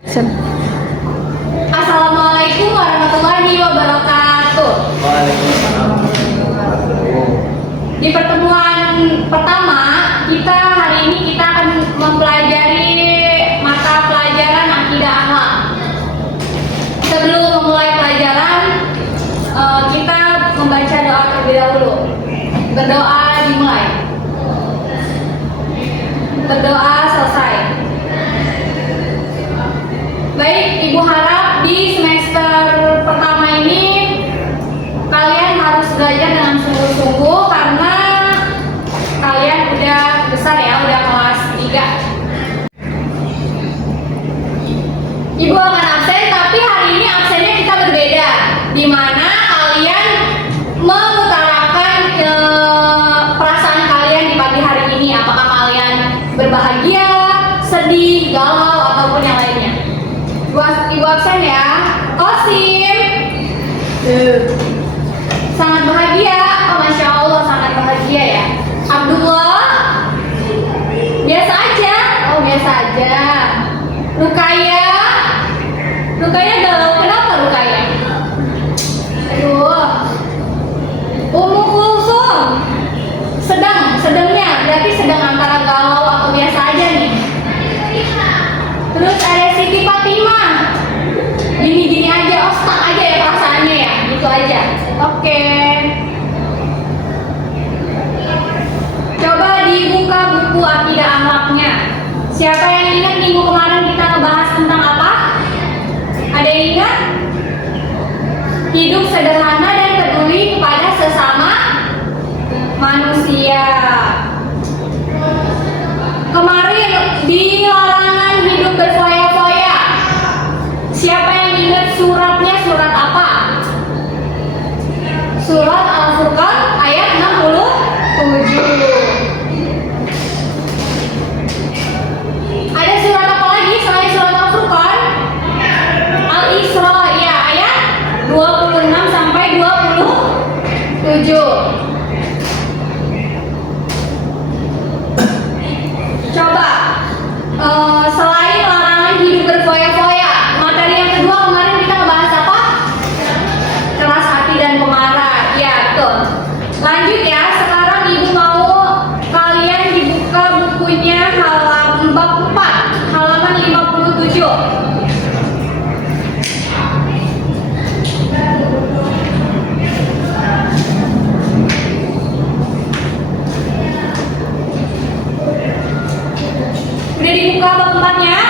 Assalamualaikum warahmatullahi wabarakatuh. Waalaikumsalam warahmatullahi wabarakatuh. Di pertemuan pertama hari ini kita akan mempelajari mata pelajaran akidah akhlak. Sebelum memulai pelajaran, kita membaca doa terlebih dahulu. Berdoa dimulai. Berdoa selesai. Baik, Ibu harap di semester pertama ini kalian harus belajar dengan sungguh-sungguh karena kalian udah besar ya, udah kelas 3. Ibu akan absen, tapi hari ini absennya kita berbeda, di mana kalian mengutarakan perasaan kalian di pagi hari ini. Apakah kalian berbahagia, sedih, galau, ataupun yang lainnya. Ibu absen ya. Kosim sangat bahagia. Oh, Masya Allah, sangat bahagia ya. Abdullah biasa aja. Oh, biasa aja. Rukaya galau. Kenapa Rukaya? Aduh. Ummu Kulsum sedangnya berarti sedang antara galau atau biasa aja nih. Terus ada Siti Fatimah, gini-gini aja, stuck aja ya perasaannya ya, gitu aja. Oke. Coba dibuka buku akidah akhlaknya. Siapa yang ingat minggu kemarin kita ngebahas tentang apa? Ada yang ingat? Hidup sederhana dan peduli kepada sesama manusia. Kemarin di larangan hidup berfoya-foya. Siapa yang ingat suratnya surat apa? Surat Al-Furqan ayat 67. Ada surat apa lagi selain surat Al-Furqan? Al-Isra ya, ayat 26 sampai 27. Coba selain larangan hidup berfoya-foya, materi yang kedua kemarin kita ngebahas apa? Keras hati dan pemarah. Ya, betul. Lanjut ya, sekarang Ibu mau kalian dibuka bukunya halaman bab 4, halaman 57. Udah dibuka bab 4-nya?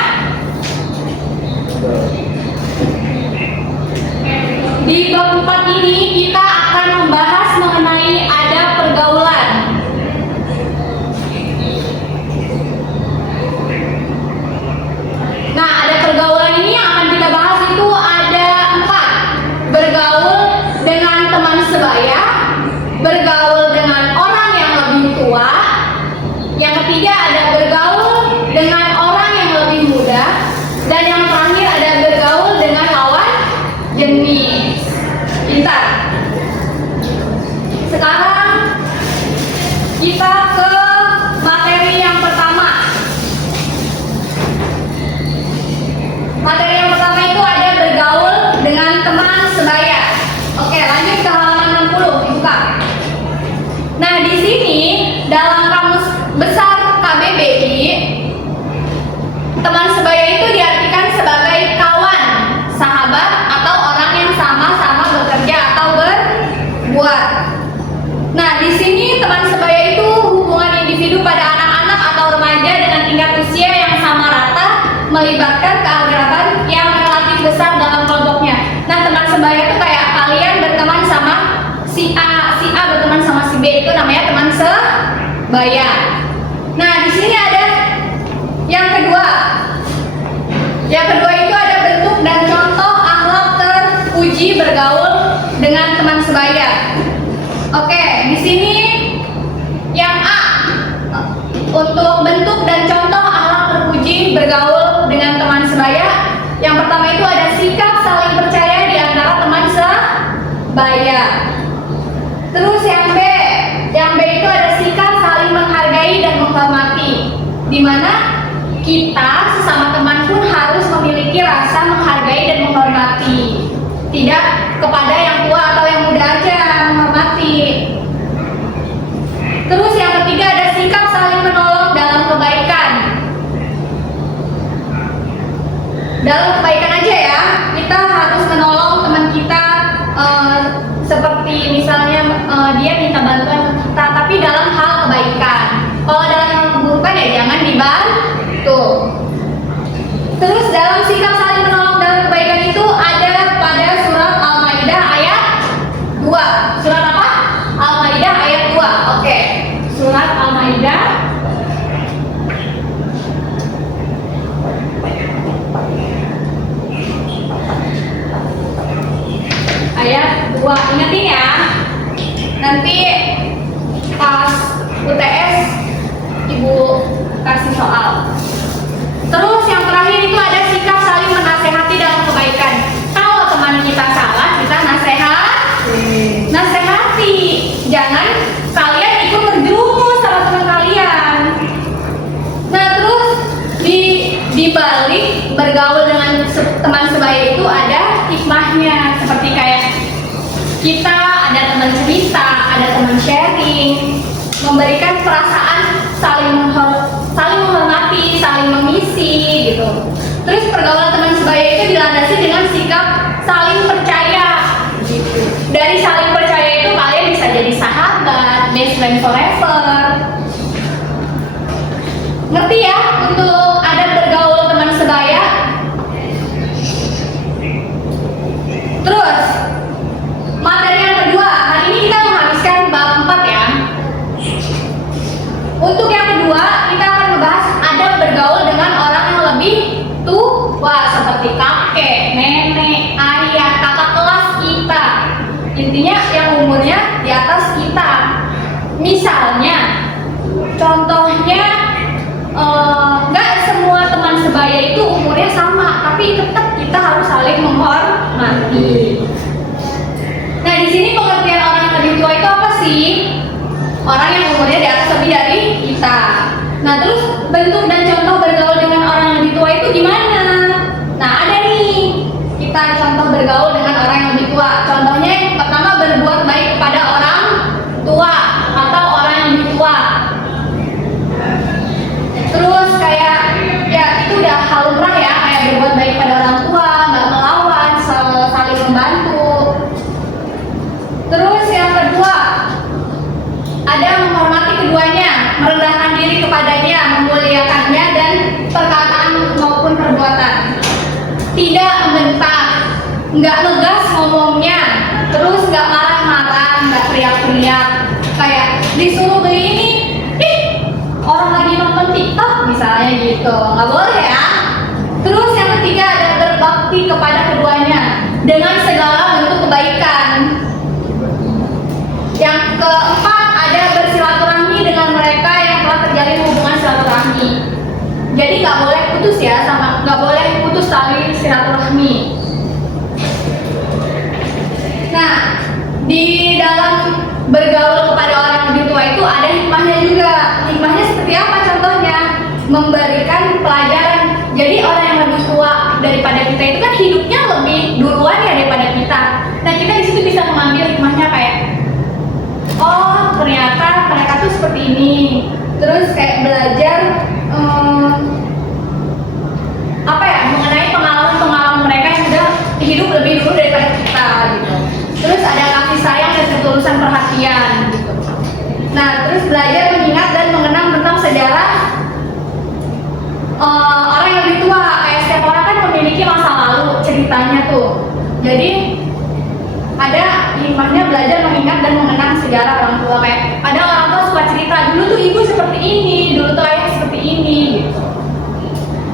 Di bab 4 ini kita akan membahas mengenai adab pergaulan. Nah, adab pergaulan ini yang akan kita bahas itu ada 4. Bergaul dengan teman sebaya, bergaul dengan orang yang lebih tua. Yang ketiga ada bergaul dengan orang yang lebih muda, dan yang terakhir ada bergaul dengan lawan jenis. Pintar. Sekarang kita ke materi yang pertama. Materi yang pertama itu ada bergaul dengan teman sebaya. Oke, lanjut ke halaman 60, dibuka. Nah, di sini dalam kamus besar KBBI, teman sebaya itu diartikan sebagai kawan, sahabat, atau orang yang sama-sama bekerja atau berbuat. Nah, di sini teman sebaya itu hubungan individu pada anak-anak atau remaja dengan tingkat usia yang sama rata, melibatkan keakraban yang relatif besar dalam kelompoknya. Nah, teman sebaya itu kayak kalian berteman sama si A berteman sama si B, itu namanya teman sebaya. Nah, di sini ada yang kedua. Yang kedua itu ada bentuk dan contoh akhlak terpuji bergaul dengan teman sebaya. Oke, di sini yang A. Untuk bentuk dan contoh akhlak terpuji bergaul dengan teman sebaya, yang pertama itu ada sikap saling percaya di antara teman sebaya. Terus yang B itu ada sikap saling menghargai dan menghormati, di mana kita sesama teman pun harus memiliki Tidak kepada yang tua atau yang muda aja, menghormati. Terus yang ketiga ada sikap saling menolong dalam kebaikan. Dalam kebaikan aja ya, kita harus menolong teman kita, seperti misalnya dia minta bantuan ke kita, tapi dalam hal kebaikan. Kalau dalam hal keburukan ya jangan dibantu. Terus dalam sikap saling menolong dalam kebaikan itu ada pada surat Al-Maidah ayat 2. Surat apa? Al-Maidah ayat 2. Oke. Surat Al-Maidah ayat 2. Ingetin ya. Nanti pas UTS Ibu kasih soal. Terus yang terakhir itu ada sikap saling menasehati dalam kebaikan. Kalau teman kita salah, kita nasehati. Jangan kalian ikut terjerumus sama teman kalian. Nah terus di balik bergaul dengan teman sebaya itu ada hikmahnya. Seperti kayak kita ada teman cerita, ada teman sharing, memberikan perasaan saling menghormati, saling mengisi gitu. Terus pergaulan teman sebaya itu dilandasi dengan sikap saling percaya gitu. Dari saling percaya itu kalian bisa jadi sahabat, best friend forever. Ngerti ya untuk ada bergaul teman sebaya? Terus materi yang kedua, hari ini kita menghabiskan bab 4 ya. Untuk yang kedua, kita akan membahas ada bergaul dengan orang yang lebih tua, seperti kakek, nenek, ayah, kakak kelas kita. Intinya yang umurnya di atas kita. Misalnya, contohnya, nggak semua teman sebaya itu umurnya sama, tapi tetap kita harus saling menghormati. Nah, di sini pengertian orang yang lebih tua itu apa sih? Orang yang umurnya di atas lebih dari kita. Nah terus bentuk dan contoh bergaul dengan orang yang lebih tua itu gimana? Nah ada nih, kita contoh bergaul dengan orang yang lebih tua. Contohnya yang pertama, berbuat baik kepada orang tua atau orang yang lebih tua. Terus kayak ya itu udah hal lumrah ya, kayak berbuat baik pada orang tua, nggak melawan, saling membantu. Terus yang kedua, ada menghormati keduanya, merendahkan diri kepadanya, memuliakannya dan perkataan maupun perbuatan. Tidak membentak, nggak ngegas ngomongnya, terus nggak marah-marah, nggak teriak-teriak. Kayak disuruh beli ini, orang lagi nonton TikTok misalnya gitu, nggak boleh ya. Terus yang ketiga ada berbakti kepada keduanya dengan segala bentuk kebaikan. Yang keempat ada bersilaturahmi dengan mereka yang telah terjalin hubungan silaturahmi. Jadi nggak boleh putus ya, sama nggak boleh putus tali silaturahmi. Nah, di dalam bergaul kepada orang yang lebih tua itu ada hikmahnya juga. Hikmahnya seperti apa contohnya? Memberikan pelajaran. Jadi orang yang lebih tua daripada kita itu kan hidupnya lebih duluan ya daripada kita. Nah kita di situ bisa mengambil hikmahnya kayak, oh ternyata mereka tuh seperti ini. Terus kayak belajar apa ya, mengenai pengalaman mereka yang sudah hidup lebih dulu daripada kita gitu. Terus ada kasih sayang dan ketulusan perhatian gitu. Nah terus belajar mengingat dan mengenang tentang sejarah orang yang lebih tua. Kayak setiap orang kan memiliki masa lalu ceritanya tuh. Jadi ada hikmahnya belajar mengingat dan mengenang sejarah orang tua. Kayak ada orang tua suka cerita, dulu tuh ibu seperti ini, dulu tuh ayah seperti ini gitu.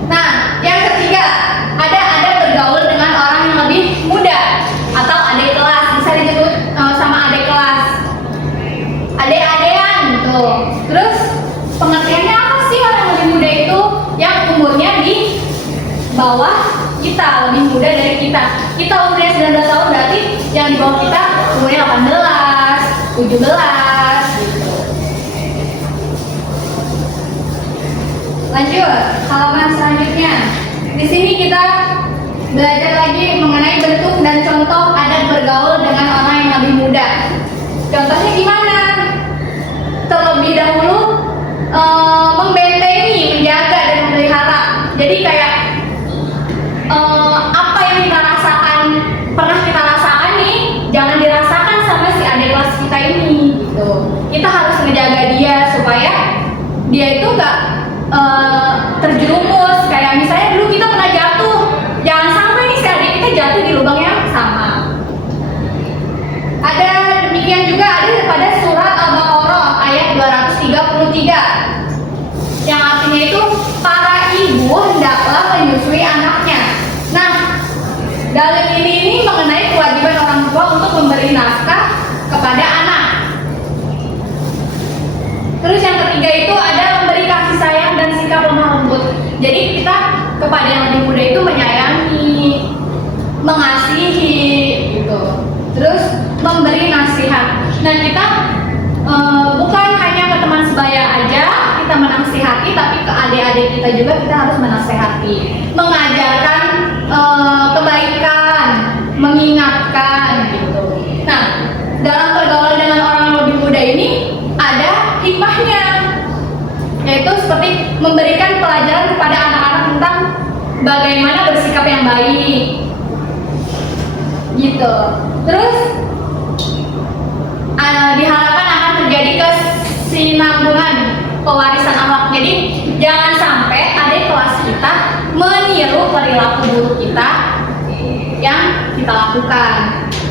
Nah yang ketiga ada bergaul dengan orang yang lebih muda atau adik kelas, bisa disebut sama adik kelas, adik-adean gitu. Terus pengertiannya apa sih orang yang lebih muda itu? Yang umurnya di bawah kita, lebih muda dari kita. Kita umurnya 19 tahun, berarti yang di bawah kita umurnya 18, 17 gitu. Lanjut, halaman selanjutnya. Di sini kita belajar lagi mengenai bentuk dan contoh Contohnya gimana? Terlebih dahulu membentengi, menjaga dan memelihara. Jadi kayak apa yang kita rasakan, pernah kita rasakan nih, jangan dirasakan sama si adik kelas kita ini gitu. Kita harus menjaga dia supaya dia itu nggak terjerumus. Kayak misalnya dulu kita pernah jatuh, jangan sampai nih si adik kita jatuh di lubang yang sama. Ada demikian juga ada pada surat Al-Baqarah ayat 233 yang artinya itu para ibu hendaklah menyusui anaknya. Nah, dalil ini mengenai kewajiban orang tua untuk memberi nafkah kepada anak. Terus yang ketiga itu ada memberi kasih sayang dan sikap lemah lembut. Jadi kita kepada yang lebih muda itu menyayangi, mengasihi gitu. Terus memberi nasihat. Nah, kita bukan hanya ke teman sebaya aja kita menasihati, tapi ke adik-adik kita juga kita harus menasehati, mengajarkan kebaikan, mengingatkan gitu. Nah, dalam pergaulan dengan orang yang lebih muda ini ada hikmahnya, yaitu seperti memberikan pelajaran kepada anak-anak tentang bagaimana bersikap yang baik gitu. Terus diharapkan akan terjadi kesinambungan pewarisan akhlak. Jadi jangan sampai adik kelas kita meniru perilaku buruk kita yang kita lakukan.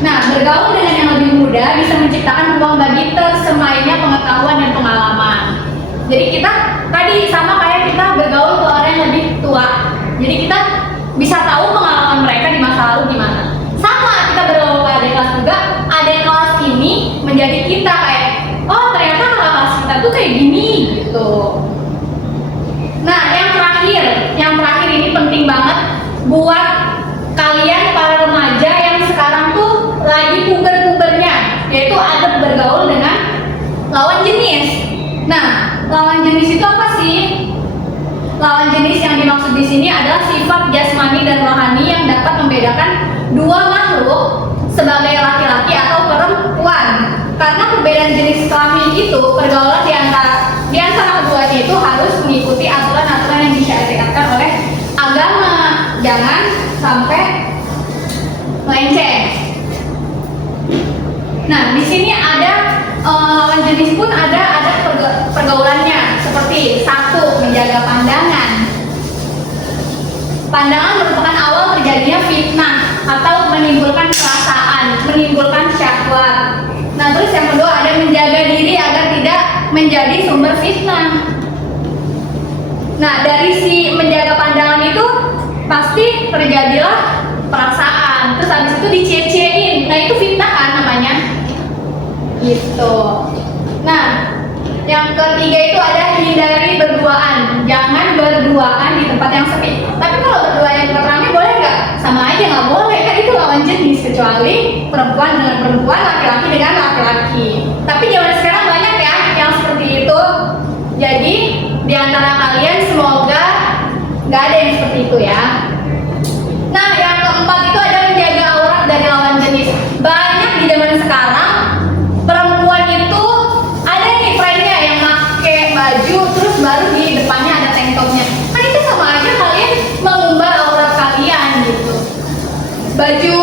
Nah, bergaul dengan yang lebih muda bisa menciptakan ruang bagi tersemainya pengetahuan dan pengalaman. Jadi kita tadi sama kayak kita bergaul ke orang yang lebih tua. Jadi kita bisa tahu pengalaman mereka di masa lalu gimana. Sama kita bergaul ke adik kelas juga, adik kelas ini menjadi kita kayak, oh ternyata kakak kelas kita tuh kayak gini gitu. Nah, yang terakhir ini penting banget buat kalian para remaja yang sekarang tuh lagi puber-pubernya, yaitu adab bergaul dengan lawan jenis. Nah, lawan jenis itu apa sih? Lawan jenis yang dimaksud di sini adalah sifat jasmani dan rohani yang dapat membedakan dua makhluk sebagai laki-laki atau perempuan. Karena perbedaan jenis kelamin itu, pergaulan di antara keduanya itu harus mengikuti aturan-aturan yang disyariatkan oleh agama. Jangan sampai melenceng. Nah, di sini ada lawan jenis pun ada pergaulannya, seperti satu, menjaga pandangan. Pandangan merupakan awal terjadinya fitnah atau menimbulkan perasaan, menimbulkan syahwat. Nah, terus yang kedua ada menjaga diri agar tidak menjadi sumber fitnah. Nah, dari si menjaga pandangan itu pasti terjadilah perasaan. Terus habis itu dicie-ciein. Nah, itu fitnah kan namanya. Gitu. Nah, yang ketiga itu ada hindari berduaan. Jangan berduaan di tempat yang sepi. Tapi kalau berduaan yang ramai boleh nggak? Sama aja nggak boleh, kan itu lawan jenis, kecuali perempuan dengan perempuan, laki-laki dengan laki-laki. Tapi zaman sekarang banyak ya yang seperti itu. Jadi di antara kalian semoga nggak ada yang seperti itu ya. Nah, yang keempat itu ada menjaga aurat dari lawan jenis. Banyak di zaman sekarang perempuan itu ada nih friendnya yang pakai baju terus baru di depannya ada tank topnya. Kan itu sama aja kalian mengumbar aurat kalian gitu. Baju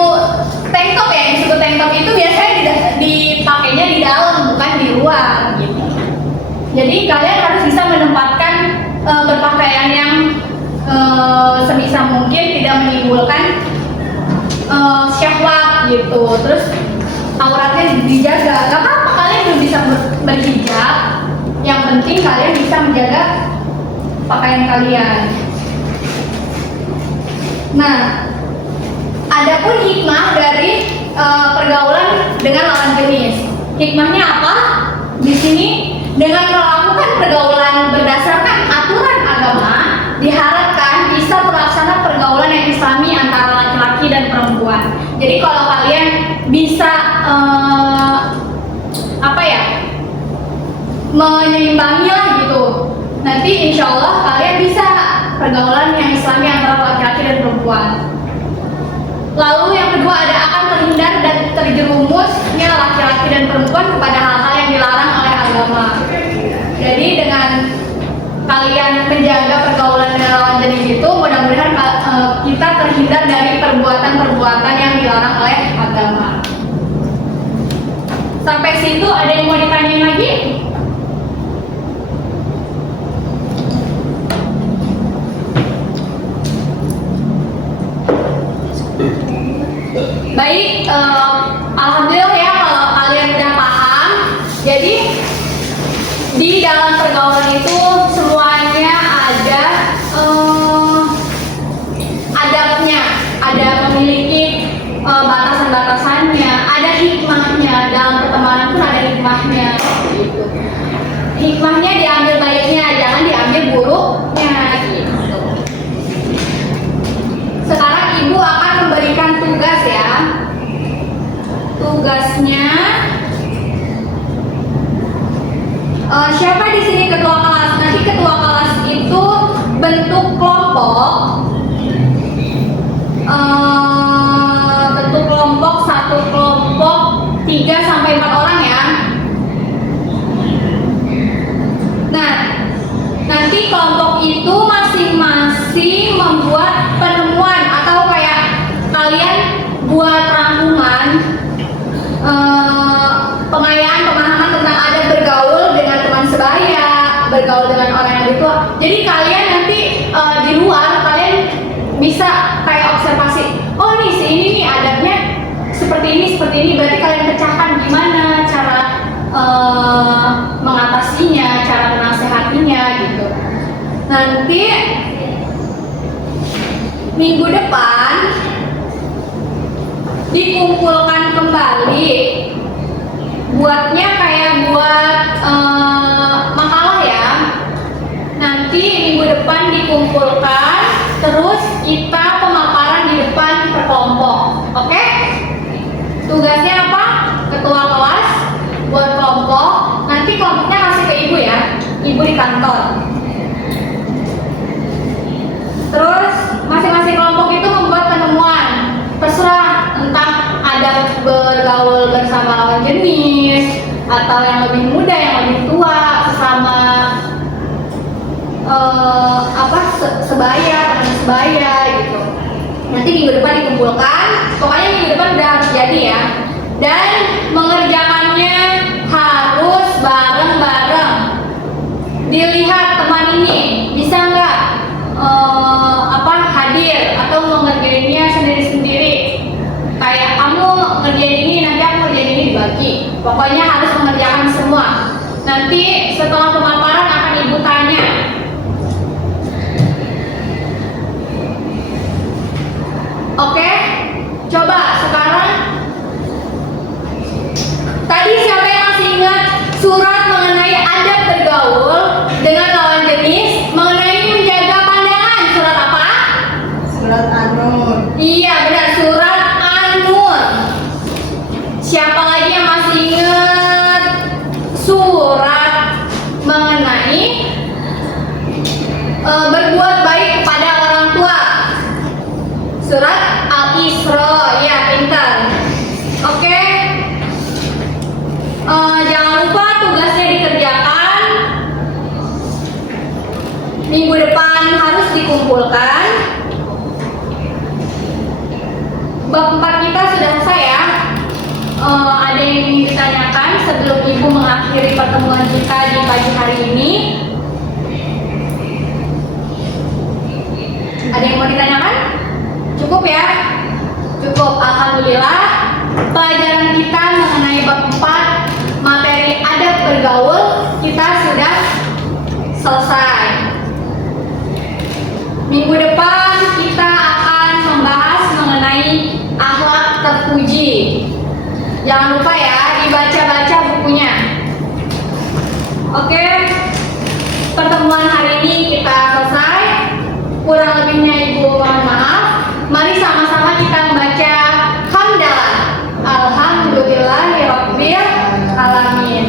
tank top ya, yang disebut tank top itu biasanya dipakainya di dalam bukan di luar gitu. Jadi kalian harus bisa menempatkan berpakaian yang sebisa mungkin tidak menimbulkan syahwat gitu. Terus auratnya dijaga. Gak apa-apa kalian belum bisa berhijab, yang penting kalian bisa menjaga pakaian kalian. Nah, adapun hikmah dari pergaulan dengan lawan jenis. Hikmahnya apa? Di sini dengan melakukan pergaulan berdasarkan aturan agama, diharapkan bisa terlaksana pergaulan yang islami antara laki-laki dan perempuan. Jadi kalau kalian bisa menyeimbangi lah gitu, nanti insya Allah kalian bisa pergaulan yang islami antara laki-laki dan perempuan. Lalu yang kedua ada akan terhindar dan terjerumusnya laki-laki dan perempuan kepada Baik, alhamdulillah ya kalau kalian udah paham. Jadi di dalam pergaulan itu semuanya ada adabnya, ada memiliki batasan-batasannya, ada hikmahnya. Dalam pertemanan pun ada hikmahnya gitu. Hikmahnya diambil baiknya, jangan diambil buruknya gitu. Sekarang ibu akan memberikan tugas ya. Tugasnya siapa di sini ketua kelas? Nanti ketua kelas itu bentuk kelompok. Bentuk kelompok, satu kelompok 3 sampai 4 orang ya. Nah, nanti kelompok itu masing-masing membuat penemuan atau kayak kalian buat rangkuman pengayaan pemahaman tentang adab bergaul dengan teman sebaya, bergaul dengan orang yang lebih tua. Jadi kalian nanti di luar kalian bisa kayak observasi. Oh nih si ini nih adabnya seperti ini. Berarti kalian pecahkan gimana cara mengatasinya, cara menasehatinya gitu. Nanti minggu depan dikumpulkan kembali. Buatnya kayak buat makalah ya. Nanti minggu depan dikumpulkan, terus kita pemaparan di depan per kelompok. Oke? Tugasnya apa? Ketua kelas buat kelompok. Nanti kelompoknya kasih ke ibu ya. Ibu di kantor. Terus masing-masing kelompok itu membuat penemuan. Terserah entah ada bergaul bersama lawan jenis atau yang lebih muda, yang lebih tua, sesama sebaya, teman sebaya gitu. Nanti minggu depan dikumpulkan. Pokoknya minggu depan udah harus jadi ya. Dan mengerjakannya harus bareng-bareng. Dilihat teman ini bisa nggak hadir atau mengerjainnya sendiri-sendiri. Kayak kamu ngerjain ini, nanti aku ngerjain ini, dibagi. Pokoknya harus mengerjakan semua. Nanti setelah pemaparan akan ibu tanya. Oke, coba sekarang. Tadi siapa yang masih ingat surat mengenai adab bergaul dengan lawan jenis, mengenai menjaga pandangan? Surat apa? Surat An-Nur. Iya benar, surat An-Nur. Siapa lagi yang masih ingat surat mengenai berbuat baik kepada orang tua? Surat Al-Isra, ya pintar. Oke. Jangan lupa tugasnya dikerjakan. Minggu depan harus dikumpulkan. Bab 4 kita sudah selesai ya. Ada yang ingin ditanyakan sebelum ibu mengakhiri pertemuan kita di pagi hari ini? Ada yang mau ditanyakan? Cukup ya? Cukup, alhamdulillah. Pelajaran kita mengenai bab 4 materi adab bergaul kita sudah selesai. Minggu depan kita akan membahas mengenai akhlak terpuji. Jangan lupa ya, dibaca-baca bukunya. Oke, pertemuan hari ini kita selesai. Kurang lebihnya ibu mohon maaf. Mari sama-sama kita membaca hamdalah. Alhamdulillahirabbil alamin.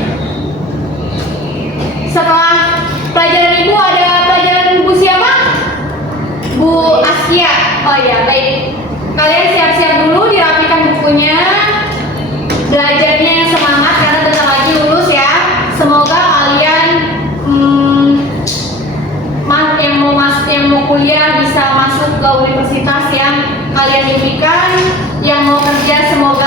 Setelah pelajaran ibu ada pelajaran bu siapa? Bu Asya. Oh ya, baik. Kalian siap-siap dulu, dirapikan bukunya. Belajarnya yang semangat karena bentar lagi lulus ya. Semoga kalian yang mau kuliah bisa masuk ke universitas yang kalian impikan. Yang mau kerja semoga